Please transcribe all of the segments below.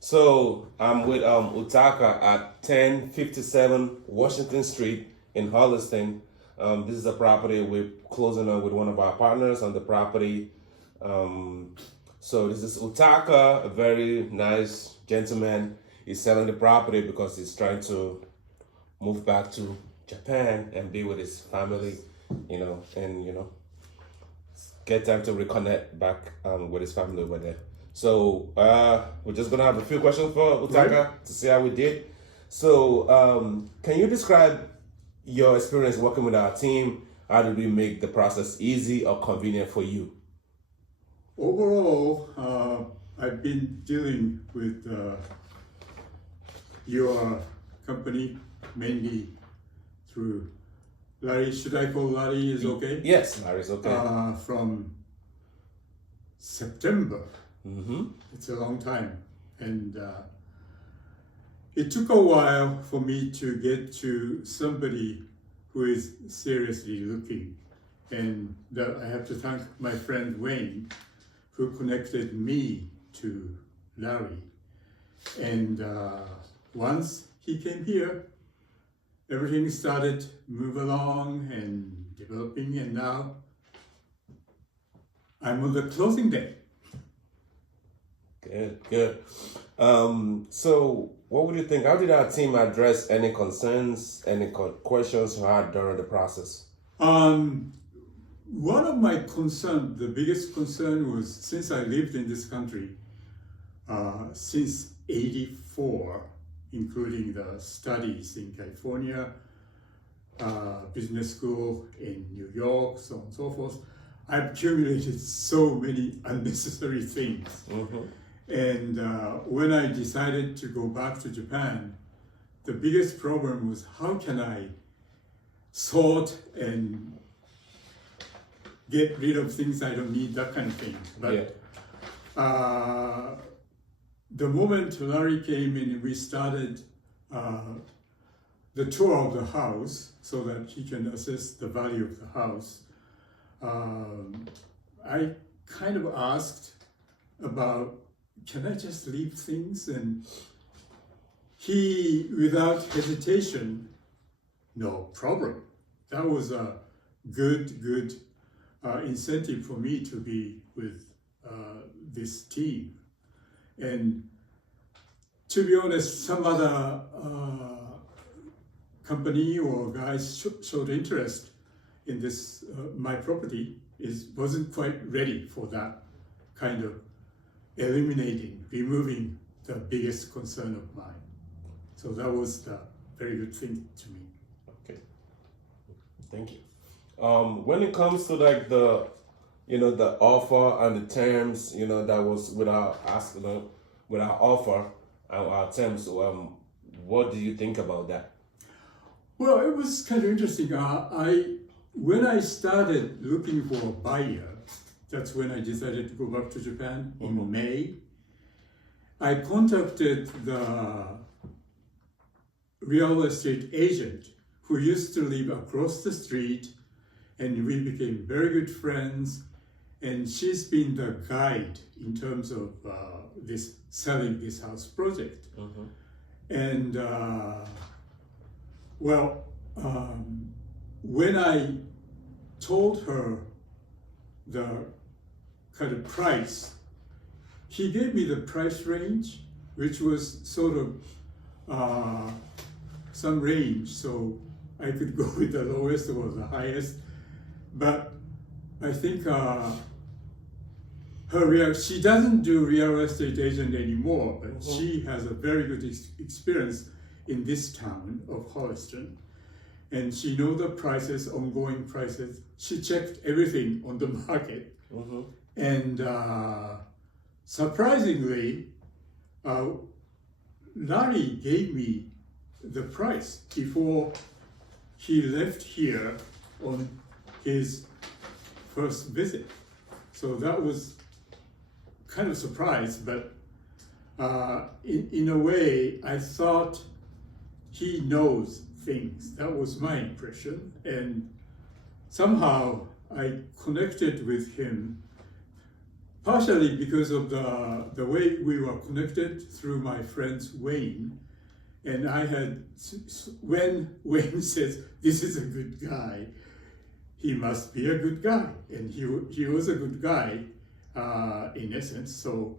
So I'm with Utaka at 1057 Washington Street in Holliston. This is a property we're closing on with one of our partners on the property. Um, so this is Utaka, a very nice gentleman. He's selling the property because he's trying to move back to Japan and be with his family, and get time to reconnect back with his family over there. So we're just gonna have a few questions for Utaka to see how we did. So can you describe your experience working with our team? How did we make the process easy or convenient for you? Overall, I've been dealing with your company mainly through Larry. Should I call Larry? Is okay? Yes, Larry's okay. From September. Mm-hmm. It's a long time. And it took a while for me to get to somebody who is seriously looking. And that I have to thank my friend Wayne, who connected me to Larry. And once he came here, everything started move along and developing, and now I'm on the closing day. Good. So what would you think? How did our team address any concerns, any questions you had during the process? One of my concerns, the biggest concern was, since I lived in this country since '84, including the studies in California, business school in New York, so on and so forth, I've accumulated so many unnecessary things. Mm-hmm. And when I decided to go back to Japan, the biggest problem was, how can I sort and get rid of things I don't need, that kind of thing. But the moment Larry came in and we started the tour of the house so that he can assess the value of the house, I kind of asked about, can I just leave things? And he, without hesitation, no problem. That was a good incentive for me to be with this team. And to be honest, some other company or guys showed interest in this, my property wasn't quite ready for that kind of removing the biggest concern of mine. So that was the very good thing to me. Okay, thank you. When it comes to like the offer and the terms, that was with our offer and our terms, what do you think about that? Well, it was kind of interesting. When I started looking for a buyer, that's when I decided to go back to Japan in May. I contacted the real estate agent who used to live across the street, and we became very good friends. And she's been the guide in terms of selling this house project. And when I told her the kind of price, he gave me the price range, which was sort of some range, so I could go with the lowest or the highest. But I think she doesn't do real estate agent anymore, but she has a very good experience in this town of Holliston. And she knows the prices, ongoing prices. She checked everything on the market. And surprisingly, Larry gave me the price before he left here on his first visit. So that was kind of surprised, but in a way, I thought he knows things. That was my impression. And somehow I connected with him partially because of the way we were connected through my friends Wayne, and I had, when Wayne says this is a good guy, he must be a good guy, and he was a good guy in essence. So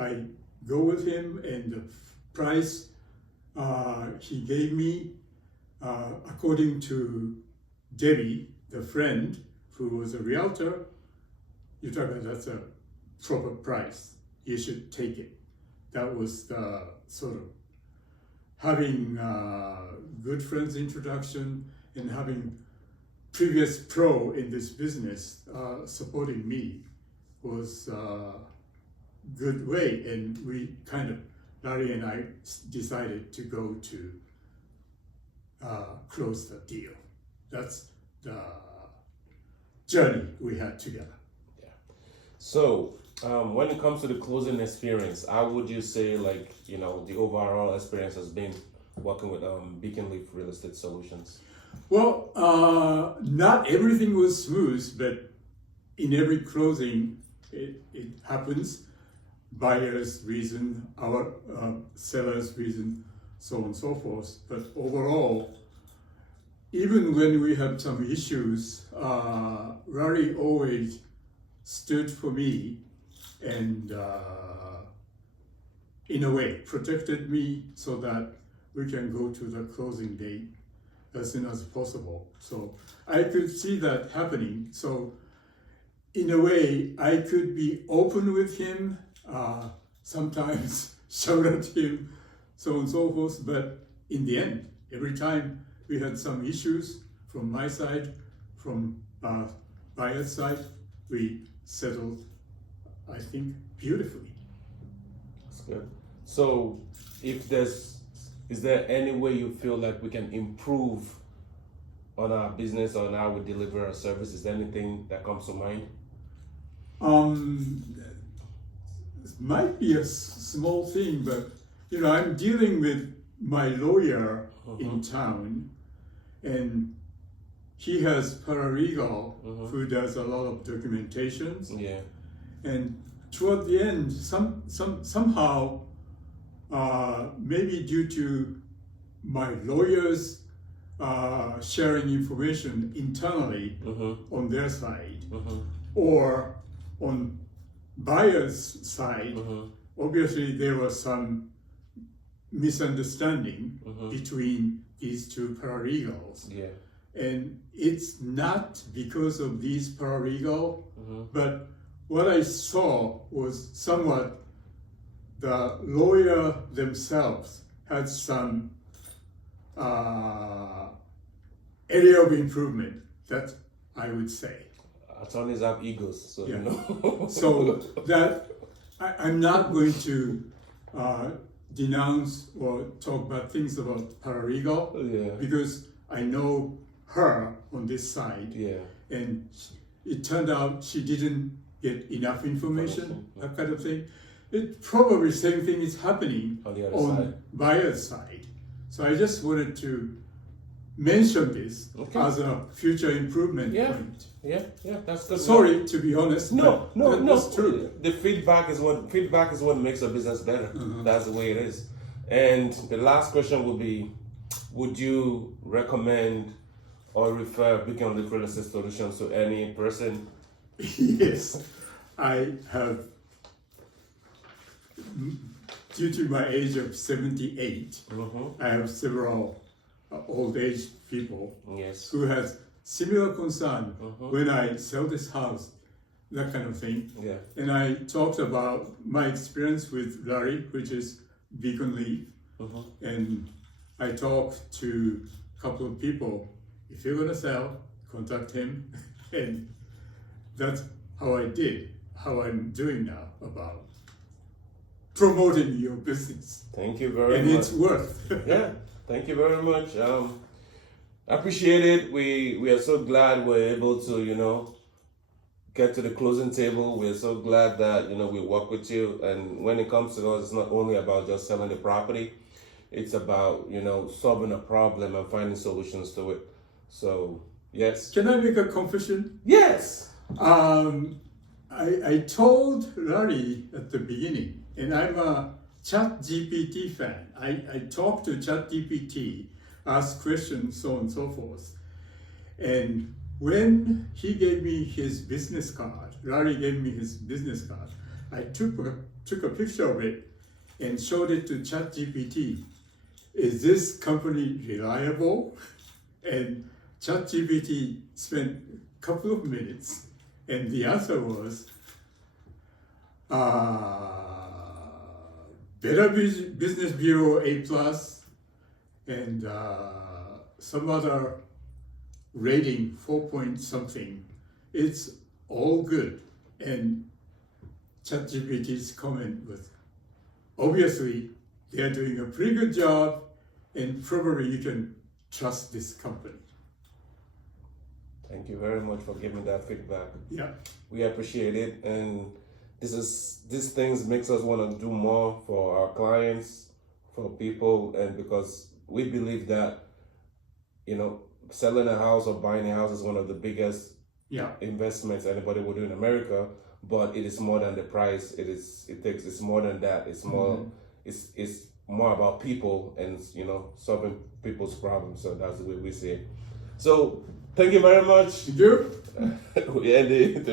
I go with him, and the price he gave me, according to Debbie, the friend who was a realtor, you talk about that's a proper price. You should take it. That was the sort of having good friends introduction and having previous pro in this business supporting me was a good way, and we kind of, Larry and I decided to go to close the deal. That's the journey we had together. Yeah. So when it comes to the closing experience, how would you say, like, the overall experience has been working with Beacon Leaf Real Estate Solutions? Well, not everything was smooth, but in every closing, it happens. Buyer's reason, our seller's reason, so on and so forth. But overall, even when we had some issues, Larry always stood for me and, in a way, protected me so that we can go to the closing date as soon as possible. So I could see that happening. So in a way, I could be open with him, sometimes shout at him, so on and so forth. But in the end, every time we had some issues from my side, from buyer's side, we settled, I think, beautifully. That's good. So is there any way you feel like we can improve on our business, on how we deliver our service? Is there anything that comes to mind? It might be a small thing, but I'm dealing with my lawyer in town, and he has paralegal who does a lot of documentations. Yeah. And toward the end, somehow, maybe due to my lawyers sharing information internally on their side, or on buyer's side, obviously there was some misunderstanding between these two paralegals. Yeah. And it's not because of these paralegal, but what I saw was somewhat the lawyer themselves had some area of improvement, that I would say. Attorneys have egos, so Yeah. you know. So that I'm not going to denounce or talk bad things about paralegal, Yeah. because I know her on this side, Yeah. and it turned out she didn't get enough information, that kind of thing. It probably same thing is happening On the other on side. buyer's side. So I just wanted to mention this Okay. as a future improvement Yeah. point. Yeah, that's good. Sorry to be honest. No, but that's true. The feedback is what makes a business better. That's the way it is. And the last question would be, would you recommend or refer Beacon Leaf Real Estate Solutions to any person? Yes, I have, due to my age of 78, I have several old age people Yes. who has similar concern when I sell this house, that kind of thing. Yeah. And I talked about my experience with Larry, which is Beacon Leaf, and I talked to a couple of people. If you're gonna sell, contact him, and that's how I'm doing now about promoting your business. Thank you very And much. it's worth. Yeah, thank you very much. I appreciate it. We are so glad we're able to, get to the closing table. We're so glad that, we work with you. And when it comes to us, it's not only about just selling the property. It's about, solving a problem and finding solutions to it. So, yes. Can I make a confession? Yes! I told Larry at the beginning, and I'm a ChatGPT fan. I talk to ChatGPT, ask questions, so on and so forth. And when he gave me his business card, Larry gave me his business card, I took a picture of it and showed it to ChatGPT. Is this company reliable? And ChatGPT spent a couple of minutes, and the answer was, Better Business Bureau A+, and some other rating 4 point something. It's all good. And ChatGPT's comment was, obviously, they're doing a pretty good job, and probably you can trust this company. Thank you very much for giving that feedback. Yeah. We appreciate it, and these things makes us want to do more for our clients, for people, and because we believe that, selling a house or buying a house is one of the biggest investments anybody will do in America, but it is more than the price. It's more than that. It's more it's more about people and solving people's problems. So that's the way we see it. So thank you very much. Thank you. We end it.